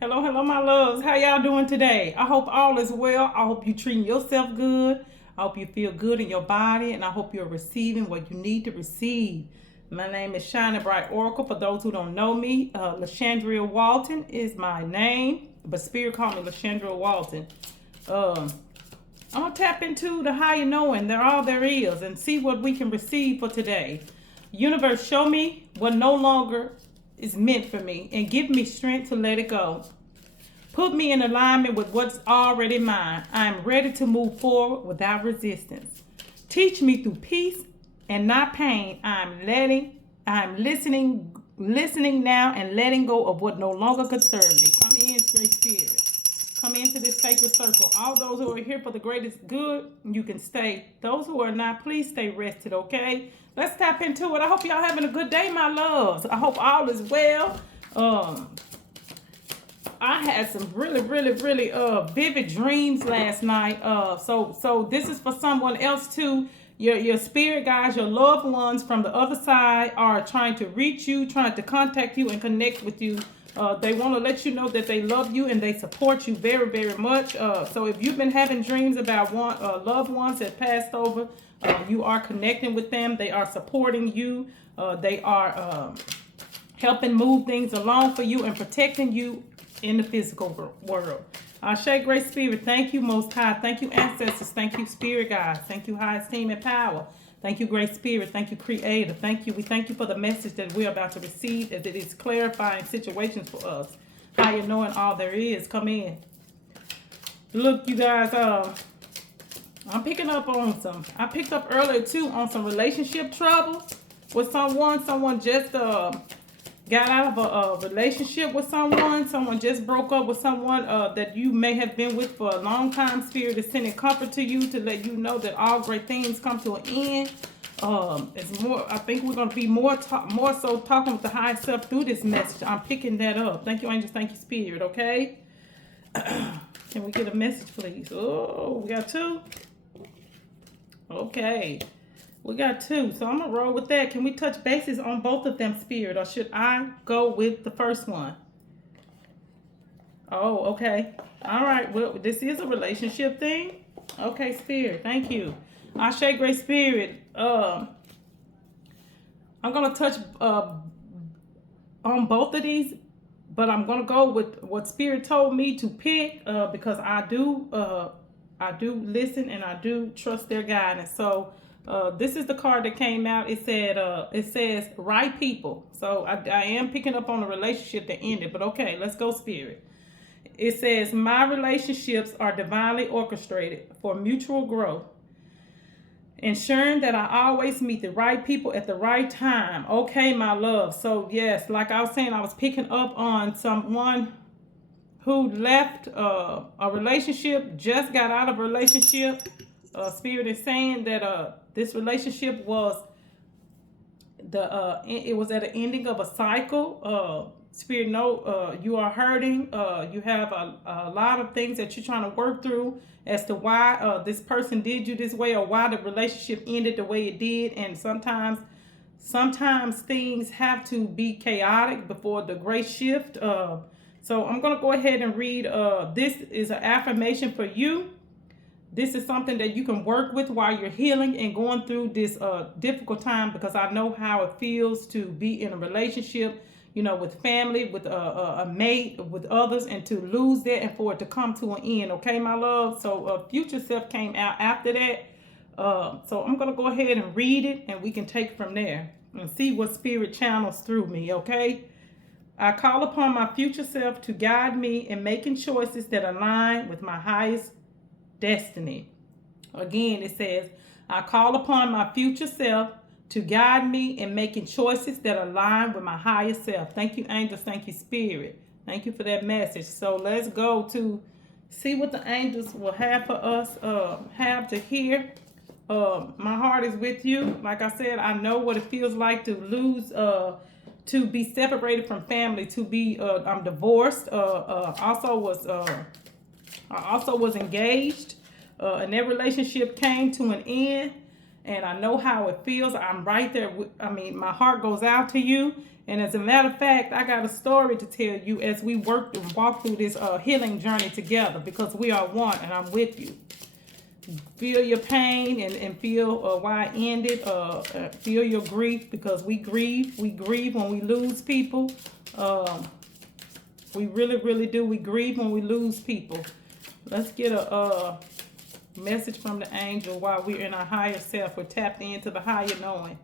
Hello, hello, my loves. How y'all doing today? I hope all is well. I hope you treating yourself good. I hope you feel good in your body, and I hope you're receiving what you need to receive. My name is Shining Bright Oracle. For those who don't know me, Lashandria-Walton is my name, but Spirit called me Lashandria-Walton. Um, I'm gonna tap into the higher knowing that all there is, and see what we can receive for today. Universe, show me what no longer is meant for me, and give me strength to let it go. Put me in alignment with what's already mine. I am ready to move forward without resistance. Teach me through peace and not pain. I'm listening now and letting go of what no longer could serve me. Come in, Great Spirit. Come into this sacred circle. All those who are here for the greatest good, you can stay. Those who are not, please stay rested, okay? Let's tap into it. I hope y'all having a good day, my loves. I hope all is well. I had some really vivid dreams last night. So this is for someone else too. Your spirit guides, your loved ones from the other side are trying to reach you, trying to contact you and connect with you. They want to let you know that they love you and they support you very much. So if you've been having dreams about loved ones that passed over, you are connecting with them. They are supporting you. They are helping move things along for you and protecting you in the physical world. Ashe, Great Spirit, thank you, Most High. Thank you, Ancestors. Thank you, Spirit God. Thank you, High Esteem and Power. Thank you, Great Spirit. Thank you, Creator. Thank you. We thank you for the message that we're about to receive, as it is clarifying situations for us. Higher knowing all there is. Come in. Look, you guys, I'm picking up on I picked up earlier too on some relationship trouble with someone. Someone just got out of a relationship with someone just broke up with someone that you may have been with for a long time. Spirit is sending comfort to you to let you know that all great things come to an end. It's more, I think we're going to be more so talking with the higher self through this message. I'm picking that up. Thank you, angels. Thank you, Spirit. Okay. Can we get a message, please? Oh, we got two. Okay. We got two, so I'm going to roll with that. Can we touch bases on both of them, Spirit, or should I go with the first one? Oh, okay. All right, well, this is a relationship thing. Okay, Spirit, thank you. Ashe, Great Spirit. I'm going to touch on both of these, but I'm going to go with what Spirit told me to pick because I do listen and I do trust their guidance. So, this is the card that came out. It says right people. So I am picking up on a relationship that ended, but okay, let's go, Spirit. It says my relationships are divinely orchestrated for mutual growth, ensuring that I always meet the right people at the right time. Okay, my love. So yes, like I was saying, I was picking up on someone who left a relationship, just got out of a relationship. Spirit is saying that this relationship was it was at the ending of a cycle. Spirit, no, you are hurting. You have a lot of things that you're trying to work through as to why this person did you this way, or why the relationship ended the way it did. And sometimes things have to be chaotic before the great shift. So I'm gonna go ahead and read. This is an affirmation for you. This is something that you can work with while you're healing and going through this difficult time, because I know how it feels to be in a relationship, with family, with a mate, with others, and to lose that and for it to come to an end. Okay, my love? So future self came out after that. So I'm going to go ahead and read it, and we can take from there and see what spirit channels through me, okay? I call upon my future self to guide me in making choices that align with my highest destiny. Again, it says, I call upon my future self to guide me in making choices that align with my higher self. Thank you, angels. Thank you, Spirit. Thank you for that message. So let's go to see what the angels will have for us, have to hear. My heart is with you. Like I said, I know what it feels like to lose, to be separated from family, to be, I'm divorced. I also was engaged, and that relationship came to an end. and I know how it feels. I'm right there. I mean, my heart goes out to you. And as a matter of fact, I got a story to tell you as we walk through this healing journey together, because we are one and I'm with you. Feel your pain and feel why it ended. Feel your grief, because we grieve. We grieve when we lose people. We really, really do. We grieve when we lose people. Let's get a message from the angel while we're in our higher self. We're tapped into the higher knowing.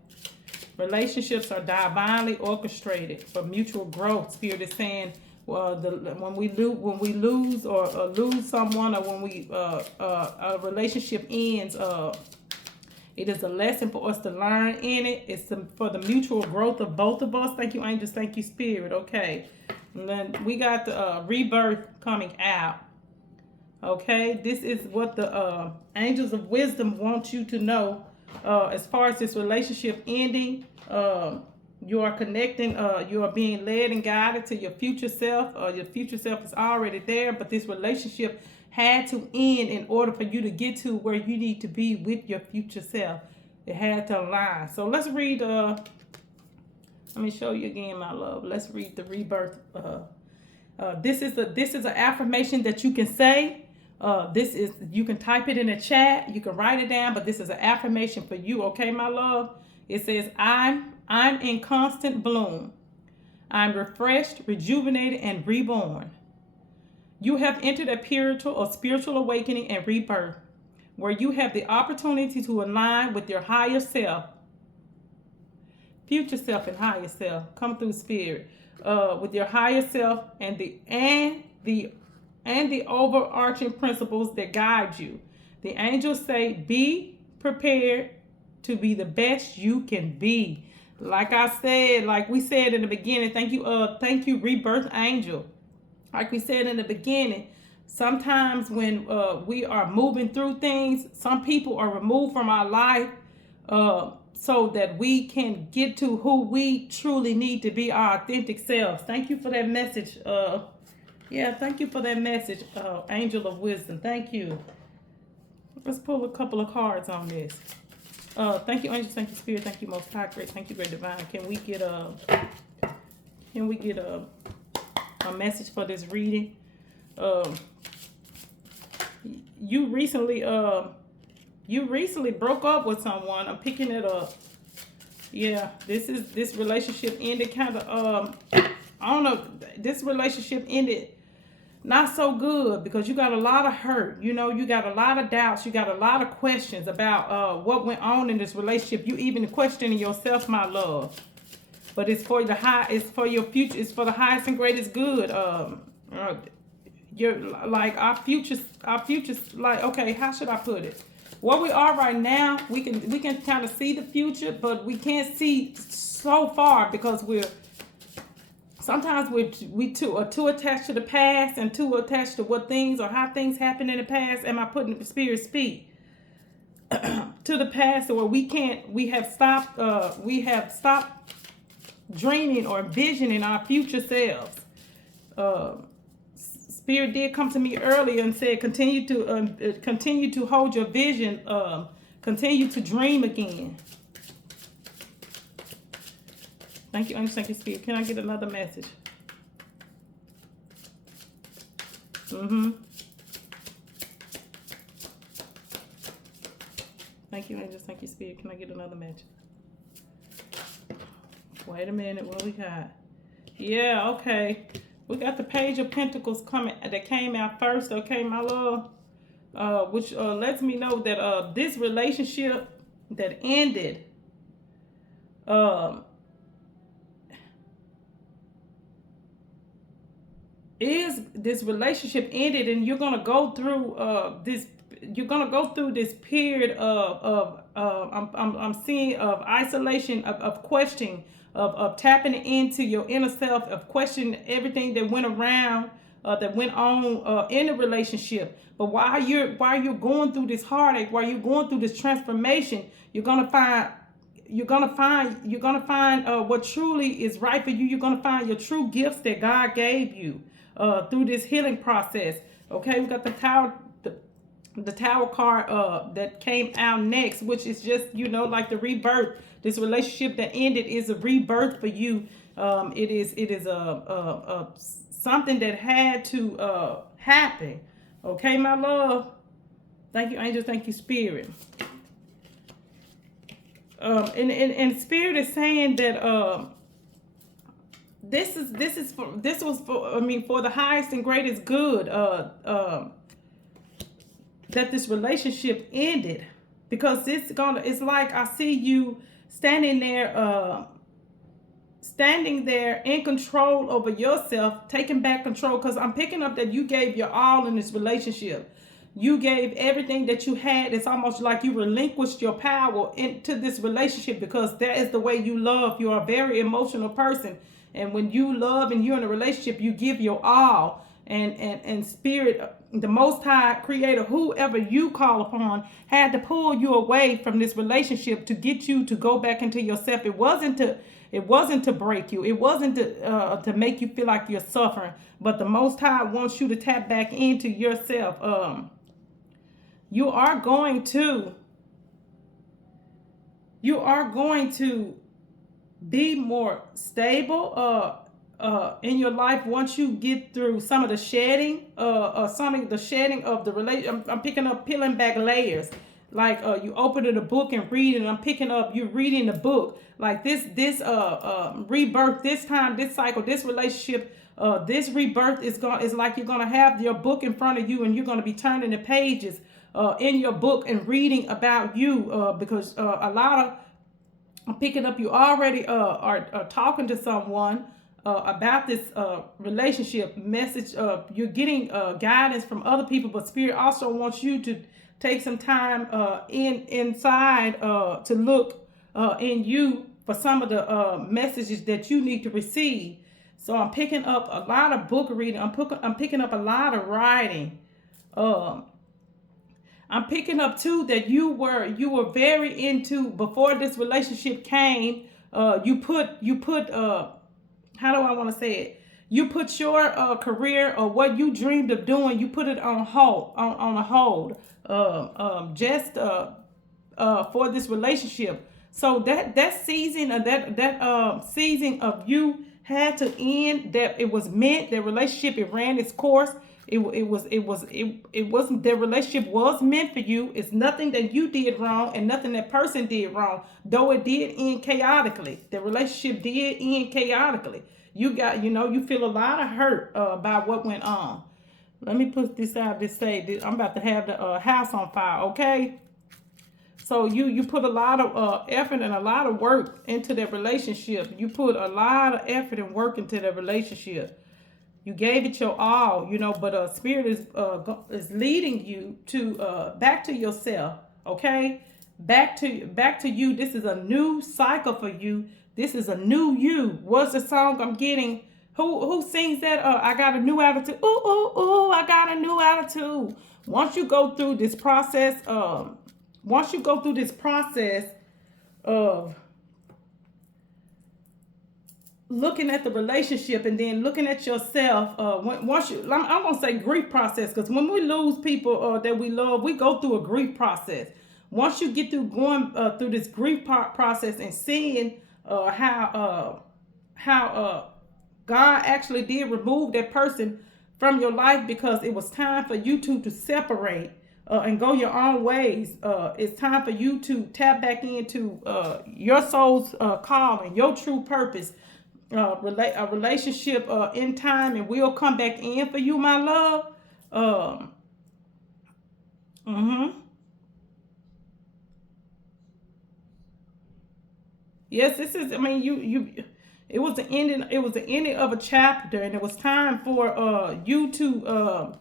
Relationships are divinely orchestrated for mutual growth. Spirit is saying, when we lose or lose someone, or when a relationship ends, it is a lesson for us to learn in it. It's for the mutual growth of both of us. Thank you, angels. Thank you, Spirit. Okay, and then we got the rebirth coming out. Okay, this is what the angels of wisdom want you to know. As far as this relationship ending, you are connecting, you are being led and guided to your future self. Your future self is already there, but this relationship had to end in order for you to get to where you need to be with your future self. It had to align. So let's read, let me show you again, my love. Let's read the rebirth. This is an affirmation that you can say. You can type it in the chat, you can write it down, but this is an affirmation for you, okay, my love? It says, I'm in constant bloom. I'm refreshed, rejuvenated, and reborn. You have entered a period of spiritual awakening and rebirth, where you have the opportunity to align with your higher self, future self and higher self. Come through, Spirit, with your higher self and the overarching principles that guide you. The angels say, be prepared to be the best you can be. Like I said, like we said in the beginning, thank you, rebirth angel. Like we said in the beginning, sometimes when we are moving through things, some people are removed from our life so that we can get to who we truly need to be, our authentic selves. Thank you for that message. Thank you for that message, angel of wisdom. Thank you. Let's pull a couple of cards on this. Thank you, angels. Thank you, Spirit. Thank you, Most High. Great. Thank you, Great Divine. Can we get a message for this reading? You recently broke up with someone. I'm picking it up. Yeah, this relationship ended kind of I don't know. This relationship ended not so good, because you got a lot of hurt. You know, you got a lot of doubts. You got a lot of questions about what went on in this relationship. You even questioning yourself, my love. But it's for your future. It's for the highest and greatest good. You're like our future's like, okay, how should I put it? Where we are right now, we can kind of see the future, but we can't see so far, because sometimes we too attached to the past and too attached to what things or how things happened in the past. Am I putting the Spirit speak to the past, or we have stopped dreaming or envisioning our future selves. Spirit did come to me earlier and said, continue to hold your vision, continue to dream again. Thank you, thank you, Spirit. Can I get another message? Thank you, angels. Thank you, Spirit. Can I get another message? Wait a minute. What we got? Yeah, okay. We got the Page of Pentacles coming. That came out first. Okay, my love. Which lets me know that this relationship that ended. Is this relationship ended, and you're gonna go through this. You're gonna go through this period of I'm seeing of isolation, of questioning, of tapping into your inner self, of questioning everything that went around, that went on in the relationship. But while you're going through this heartache, while you're going through this transformation, you're gonna find what truly is right for you. You're gonna find your true gifts that God gave you through this healing process. Okay, we got the the Tower card that came out next, which is just, you know, like the rebirth. This relationship that ended is a rebirth for you. It is a something that had to happen. Okay, my love. Thank you, angels. Thank you, spirit. And spirit is saying that this was for, I mean, for the highest and greatest good. That this relationship ended, because it's like I see you standing there in control over yourself, taking back control, because I'm picking up that you gave your all in this relationship. You gave everything that you had. It's almost like you relinquished your power into this relationship, because that is the way you love. You are a very emotional person, and when you love and you're in a relationship, you give your all. And spirit, the Most High Creator, whoever you call upon, had to pull you away from this relationship to get you to go back into yourself. It wasn't to break you. It wasn't to make you feel like you're suffering. But the Most High wants you to tap back into yourself. You are going to be more stable in your life once you get through some of the shedding, of the relation. I'm picking up peeling back layers. Like you open the book and read, and I'm picking up you reading the book. Like this rebirth, this time, this cycle, this relationship, this rebirth is like you're gonna have your book in front of you, and you're gonna be turning the pages in your book and reading about you, because a lot of, I'm picking up you already are talking to someone about this relationship message. You're getting guidance from other people, but Spirit also wants you to take some time inside to look in you for some of the messages that you need to receive. So I'm picking up a lot of book reading. I'm picking up a lot of writing. I'm picking up too that you were very into, before this relationship came. You put how do I want to say it? You put your career or what you dreamed of doing. You put it on hold, on a hold, just for this relationship. So that season of that season of you had to end. That it was meant. That relationship, it ran its course. It wasn't, the relationship was meant for you. It's nothing that you did wrong and nothing that person did wrong, though it did end chaotically. The relationship did end chaotically. You feel a lot of hurt about what went on. Let me put this out. I'm about to have the house on fire. Okay. So you put a lot of effort and a lot of work into that relationship. You put a lot of effort and work into that relationship. You gave it your all, but Spirit is leading you to back to yourself, okay? Back to you. This is a new cycle for you. This is a new you. What's the song I'm getting? Who sings that? I got a new attitude. Ooh, ooh, ooh, I got a new attitude. Once you go through this process of looking at the relationship and then looking at yourself, I'm gonna say grief process, because when we lose people that we love, we go through a grief process. Once you get through going through this grief process and seeing how God actually did remove that person from your life, because it was time for you two to separate and go your own ways. It's time for you to tap back into your soul's calling, your true purpose. A relationship in time, and we'll come back in for you, my love. Yes, this is. I mean, you. It was the ending. It was the ending of a chapter, and it was time for you to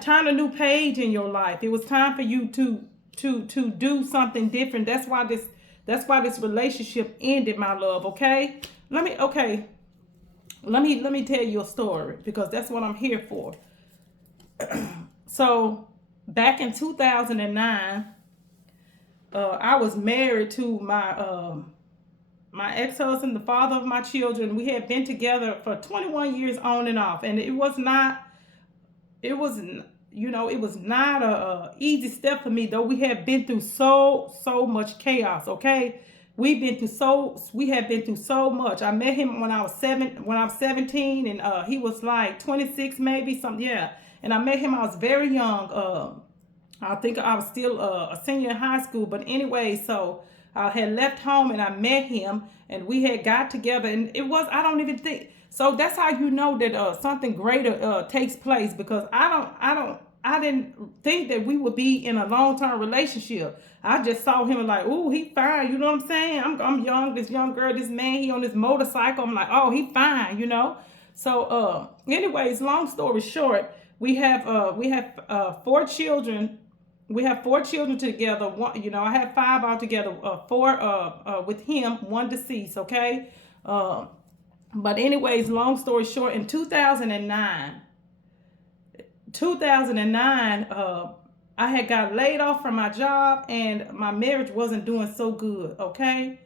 turn a new page in your life. It was time for you to do something different. That's why this relationship ended, my love. Okay. Let me tell you a story, because that's what I'm here for. So back in 2009, I was married to my ex-husband, the father of my children. We had been together for 21 years on and off, and it was it was not a easy step for me, though we have been through so much chaos. Okay, we have been through so much. I met him when I was 17, and he was like 26, maybe something. Yeah, and I met him. I was very young. I think I was still a senior in high school. But anyway, so I had left home and I met him, and we had got together, and it was, I don't even think, so that's how you know that something greater takes place, because I didn't think that we would be in a long-term relationship. I just saw him and like, ooh, he fine, you know what I'm saying? I'm young, this young girl, this man, he on this motorcycle. I'm like, oh, he fine. So anyways, long story short, we have 4 children. We have 4 children together. One, I have 5 altogether. 4 with him, 1 deceased. Okay. But anyways, long story short, in 2009, I had got laid off from my job, and my marriage wasn't doing so good. Okay.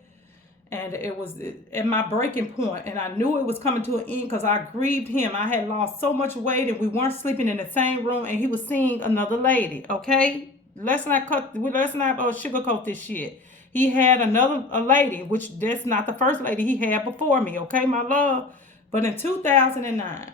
And it was at my breaking point, and I knew it was coming to an end because I grieved him. I had lost so much weight, and we weren't sleeping in the same room, and he was seeing another lady. Okay, let's not sugarcoat this shit. He had a lady, which that's not the first lady he had before me. Okay, my love. But in 2009,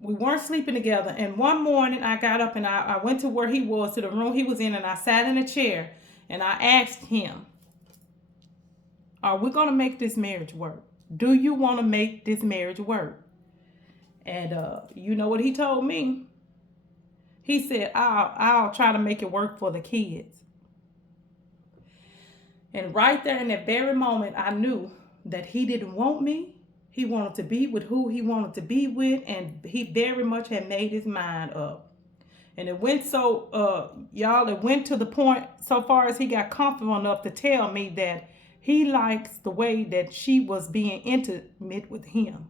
we weren't sleeping together, and one morning I got up and I went to where he was, to the room he was in, and I sat in a chair and I asked him, are we going to make this marriage work? Do you want to make this marriage work? And you know what he told me? He said, I'll try to make it work for the kids. And right there in that very moment, I knew that he didn't want me. He wanted to be with who he wanted to be with, and he very much had made his mind up. And it went it went to the point so far as he got comfortable enough to tell me that he likes the way that she was being intimate with him.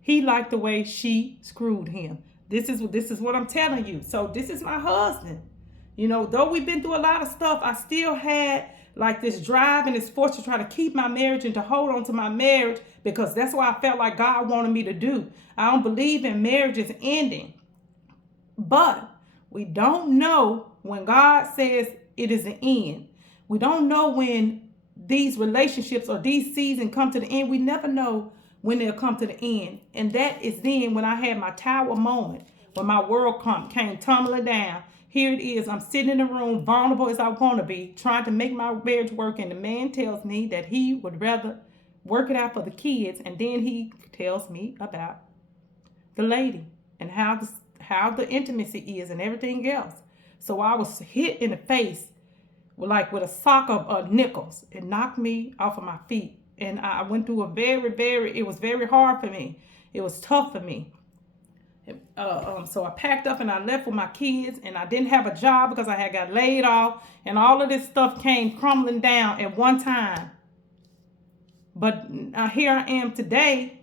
He liked the way she screwed him. This is what I'm telling you. So this is my husband. Though we've been through a lot of stuff, I still had like this drive and this force to try to keep my marriage and to hold on to my marriage, because that's what I felt like God wanted me to do. I don't believe in marriages ending. But we don't know when God says it is the end. We don't know when these relationships or these seasons come to the end. We never know when they'll come to the end. And that is then when I had my tower moment, when my world came tumbling down. Here it is. I'm sitting in the room, vulnerable as I want to be, trying to make my marriage work. And the man tells me that he would rather work it out for the kids. And then he tells me about the lady and how the intimacy is and everything else. So I was hit in the face with a sock of nickels. It knocked me off of my feet. And I went through it was very hard for me. It was tough for me. So I packed up and I left with my kids, and I didn't have a job because I had got laid off, and all of this stuff came crumbling down at one time. But here I am today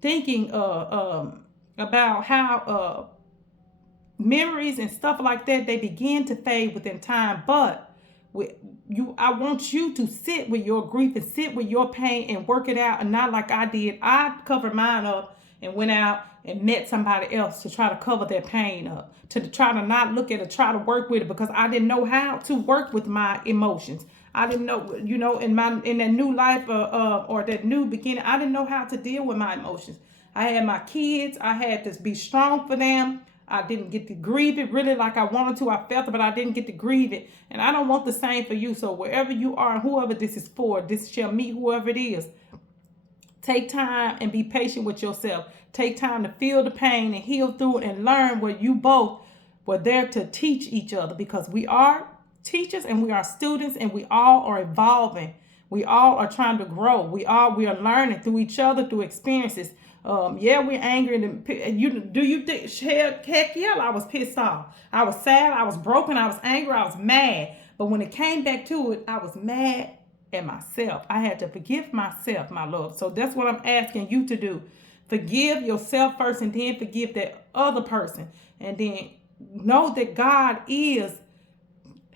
thinking about how memories and stuff like that, they begin to fade within time. But I want you to sit with your grief and sit with your pain and work it out, and not like I did. I covered mine up and went out and met somebody else to try to cover their pain up, to try to not look at it, try to work with it, because I didn't know how to work with my emotions. I didn't know, in that new life or that new beginning, I didn't know how to deal with my emotions. I had my kids. I had to be strong for them. I didn't get to grieve it really like I wanted to. I felt it, but I didn't get to grieve it. And I don't want the same for you. So wherever you are and whoever this is for, this shall meet whoever it is. Take time and be patient with yourself. Take time to feel the pain and heal through it and learn where you both were there to teach each other, because we are teachers and we are students and we all are evolving. We all are trying to grow. We are learning through each other, through experiences. We're angry. Heck yeah, I was pissed off. I was sad. I was broken. I was angry. I was mad. But when it came back to it, I was mad at myself. I had to forgive myself, my love. So that's what I'm asking you to do. Forgive yourself first, and then forgive that other person. And then know that God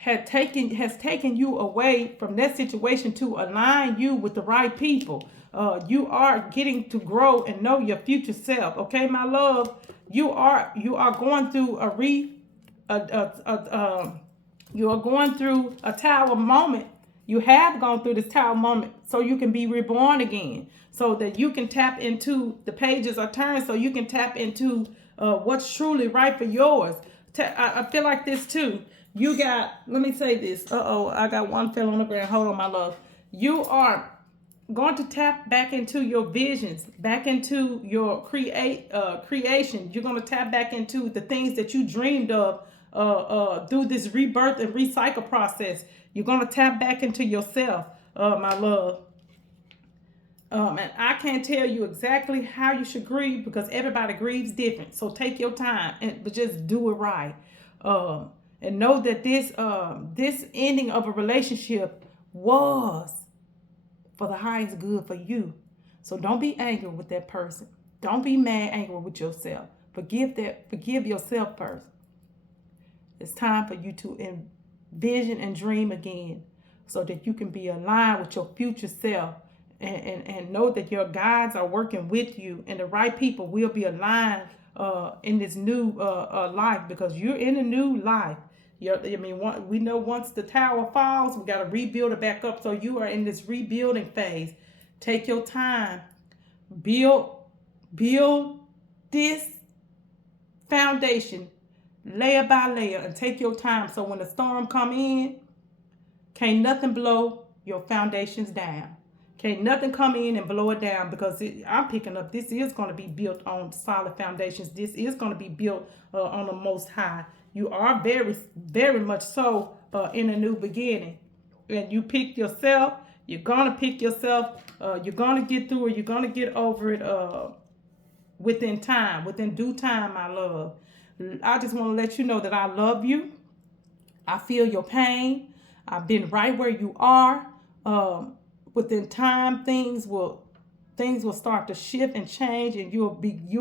has taken you away from that situation to align you with the right people. You are getting to grow and know your future self. Okay, my love. You are going through you are going through a tower moment. You have gone through this tower moment so you can be reborn again, so that you can tap into the pages are turned, so you can tap into what's truly right for yours. I feel like this too. You got, let me say this. I got one fell on the ground. Hold on, my love. You are going to tap back into your visions, back into your creation. You're going to tap back into the things that you dreamed of through this rebirth and recycle process. You're going to tap back into yourself, my love. And I can't tell you exactly how you should grieve because everybody grieves different. So take your time, but just do it right. And know that this ending of a relationship was for the highest good for you. So don't be angry with that person. Don't be mad, angry with yourself. Forgive yourself first. It's time for you to envision and dream again so that you can be aligned with your future self and know that your guides are working with you and the right people will be aligned in this new life, because you're in a new life. We know once the tower falls, we got to rebuild it back up. So you are in this rebuilding phase. Take your time. Build this foundation layer by layer and take your time. So when the storm come in, can't nothing blow your foundations down. Can't nothing come in and blow it down, because I'm picking up this is going to be built on solid foundations. This is going to be built on the Most High. You are very, very much so in a new beginning. And you pick yourself. You're going to pick yourself. You're going to get through it. You're going to get over it within time, within due time, my love. I just want to let you know that I love you. I feel your pain. I've been right where you are. Within time, things will start to shift and change, and you'll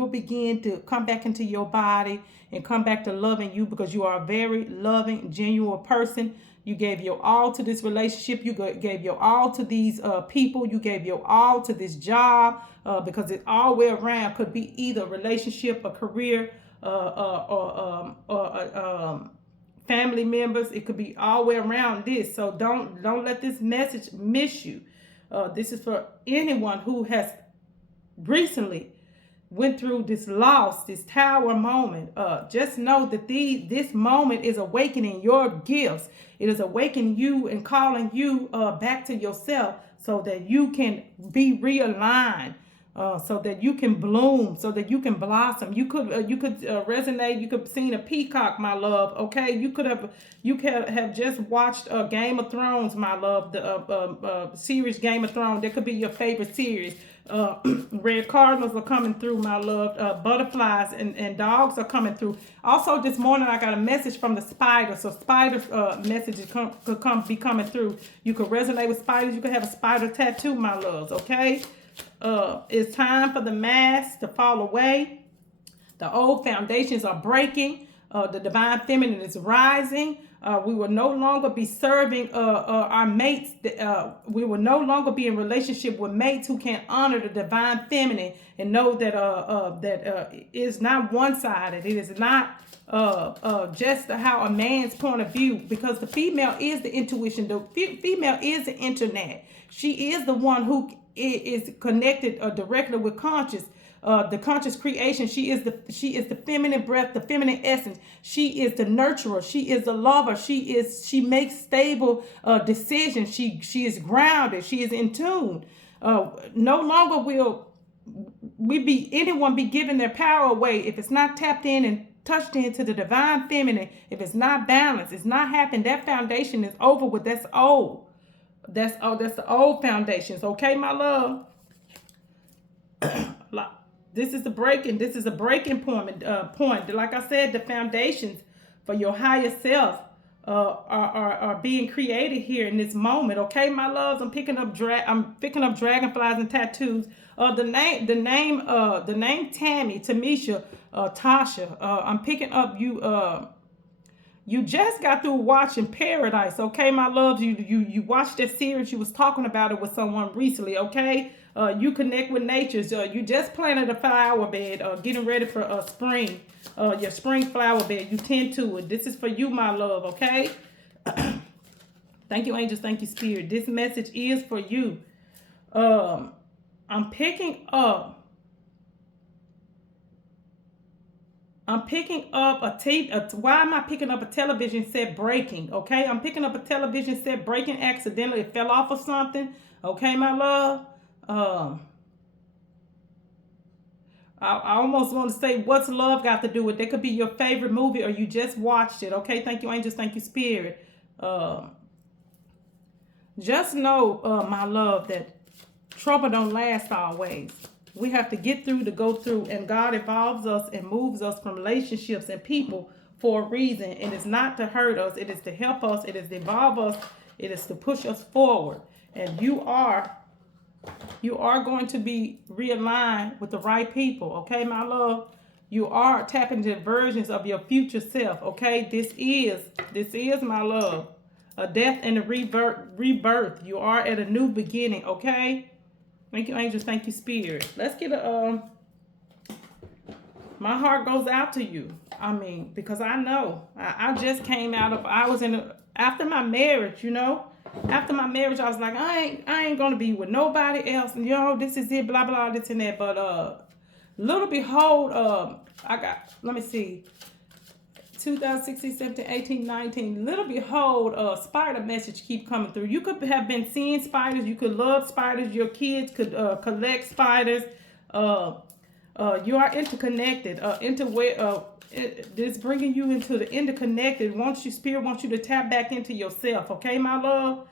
begin to come back into your body and come back to loving you, because you are a very loving, genuine person. You gave your all to this relationship. You gave your all to these people. You gave your all to this job, because it all the way around could be either a relationship, a career, or family members. It could be all the way around this. So don't let this message miss you. This is for anyone who has recently went through this loss, this tower moment. Just know that this moment is awakening your gifts. It is awakening you and calling you back to yourself, so that you can be realigned, so that you can bloom, so that you can blossom. You could resonate. You could have seen a peacock, my love. Okay, you could have just watched Game of Thrones, my love. The series Game of Thrones. That could be your favorite series. Red cardinals are coming through, my love. Butterflies and dogs are coming through. Also, this morning I got a message from the spider. So spiders messages could be coming through. You could resonate with spiders. You could have a spider tattoo, my loves. Okay. It's time for the mask to fall away. The old foundations are breaking. The divine feminine is rising. We will no longer be serving our mates. We will no longer be in relationship with mates who can't honor the divine feminine and know that it is not one-sided. It is not just how a man's point of view, because the female is the intuition. The female is the internet. She is the one who is connected directly with conscious. The conscious creation. She is the feminine breath, the feminine essence. She is the nurturer. She is the lover. She makes stable decisions. She is grounded. She is in tune. No longer will anyone be giving their power away if it's not tapped in and touched into the divine feminine. If it's not balanced, it's not happening. That foundation is over with. That's old. That's the old foundations. Okay, my love. This is a breaking point. Like I said, the foundations for your higher self are being created here in this moment. Okay, my loves. I'm picking up dragonflies and tattoos. The name Tammy, Tamisha, Tasha. I'm picking up you. You just got through watching Paradise, okay, my loves? You watched that series. You was talking about it with someone recently, okay? You connect with nature. So you just planted a flower bed, getting ready for spring. Your spring flower bed. You tend to it. This is for you, my love, okay? Thank you, angels. Thank you, spirit. This message is for you. I'm picking up why am I picking up a television set breaking? Okay, I'm picking up a television set breaking accidentally. It fell off of something. Okay, my love. I almost want to say, what's love got to do with it? It could be your favorite movie or you just watched it. Okay, thank you, angels. Thank you, spirit. Just know, my love, that trouble don't last always. We have to get through to go through, and God evolves us and moves us from relationships and people for a reason. And it's not to hurt us. It is to help us. It is to evolve us. It is to push us forward. And you are going to be realigned with the right people. Okay, my love? You are tapping into versions of your future self. Okay, this is my love, a death and a rebirth. You are at a new beginning. Okay. Thank you, angels. Thank you, spirit. Let's get my heart goes out to you. I mean, because I know I just came out of, after my marriage, after my marriage, I was like, I ain't gonna be with nobody else. And this is it, blah, blah, this and that. But little behold, let me see, 2016, 17, 18, 19. Little behold, spider message keep coming through. You could have been seeing spiders. You could love spiders. Your kids could collect spiders. You are interconnected. This bringing you into the interconnected. Spirit wants you to tap back into yourself. Okay, my love.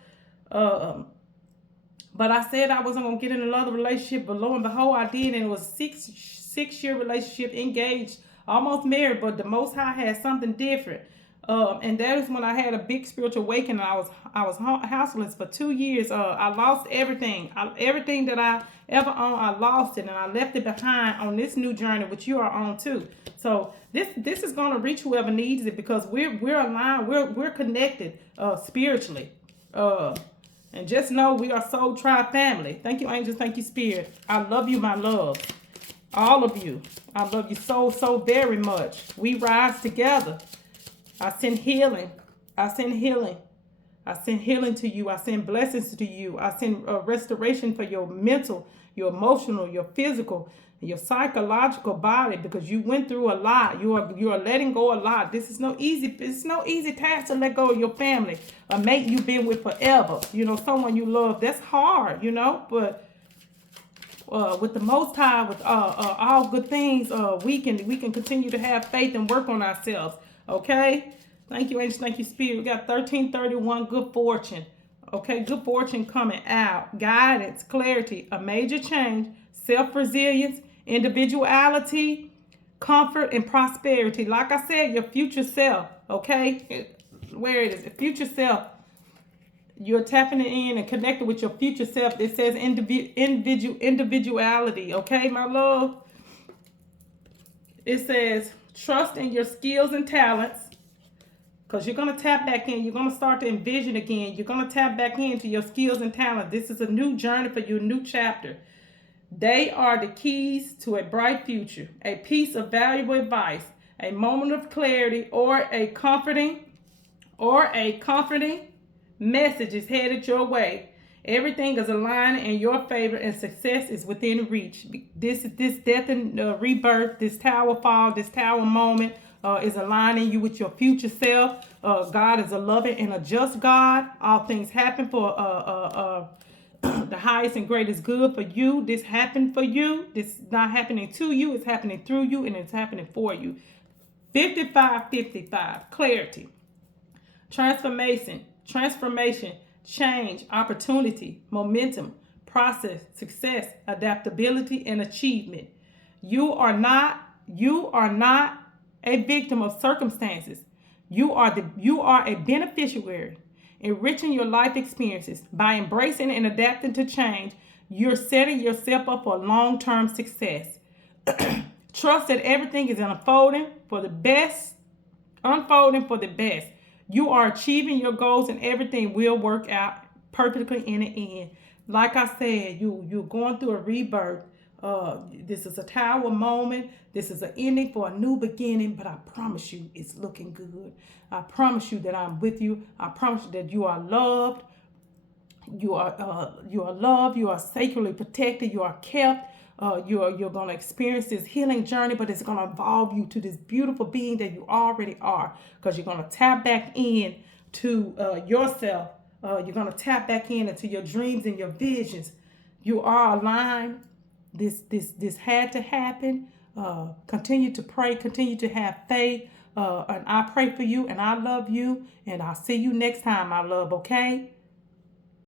But I said I wasn't gonna get in another relationship, but lo and behold, I did, and it was a six-year relationship, engaged, almost married, but the Most High had something different. And that is when I had a big spiritual awakening. I was houseless for 2 years. I lost everything. Everything that I ever owned, I lost it, and I left it behind on this new journey, which you are on too. So this is going to reach whoever needs it, because we're aligned. We're connected spiritually. And just know we are Soul Tribe family. Thank you, angels. Thank you, spirit. I love you, my love. All of you. I love you so very much. We rise together. I send healing. I send healing. I send healing to you. I send blessings to you. I send restoration for your mental, your emotional, your physical, your psychological body, because you went through a lot. You are letting go a lot. It's no easy task to let go of your family, a mate you've been with forever. Someone you love. That's hard, but with the Most High, with all good things, we can continue to have faith and work on ourselves. Okay? Thank you, angels. Thank you, spirit. We got 1331, good fortune. Okay, good fortune coming out. Guidance, clarity, a major change, self-resilience, individuality, comfort, and prosperity. Like I said, your future self. Okay? Where it is, your future self. You're tapping it in and connecting with your future self. It says individuality. Okay, my love? It says trust in your skills and talents, because you're going to tap back in. You're going to start to envision again. You're going to tap back into your skills and talents. This is a new journey for you, a new chapter. They are the keys to a bright future, a piece of valuable advice, a moment of clarity, or a comforting message is headed your way. Everything is aligning in your favor, and success is within reach. This death and rebirth, this tower fall, this tower moment is aligning you with your future self. God is a loving and a just God. All things happen for the highest and greatest good for you. This happened for you. This is not happening to you. It's happening through you, and it's happening for you. 5555, clarity, transformation, change, opportunity, momentum, process, success, adaptability, and achievement. You are not a victim of circumstances. You are a beneficiary, enriching your life experiences. By embracing and adapting to change, you're setting yourself up for long-term success. Trust that everything is unfolding for the best. You are achieving your goals, and everything will work out perfectly in the end. Like I said, you're going through a rebirth. This is a tower moment. This is an ending for a new beginning. But I promise you, it's looking good. I promise you that I'm with you. I promise you that you are loved. You are loved. You are sacredly protected. You are kept. You're going to experience this healing journey, but it's going to evolve you to this beautiful being that you already are, because you're going to tap back in to yourself. You're going to tap back in into your dreams and your visions. You are aligned. This had to happen. Continue to pray. Continue to have faith. And I pray for you, and I love you. And I'll see you next time, my love. Okay.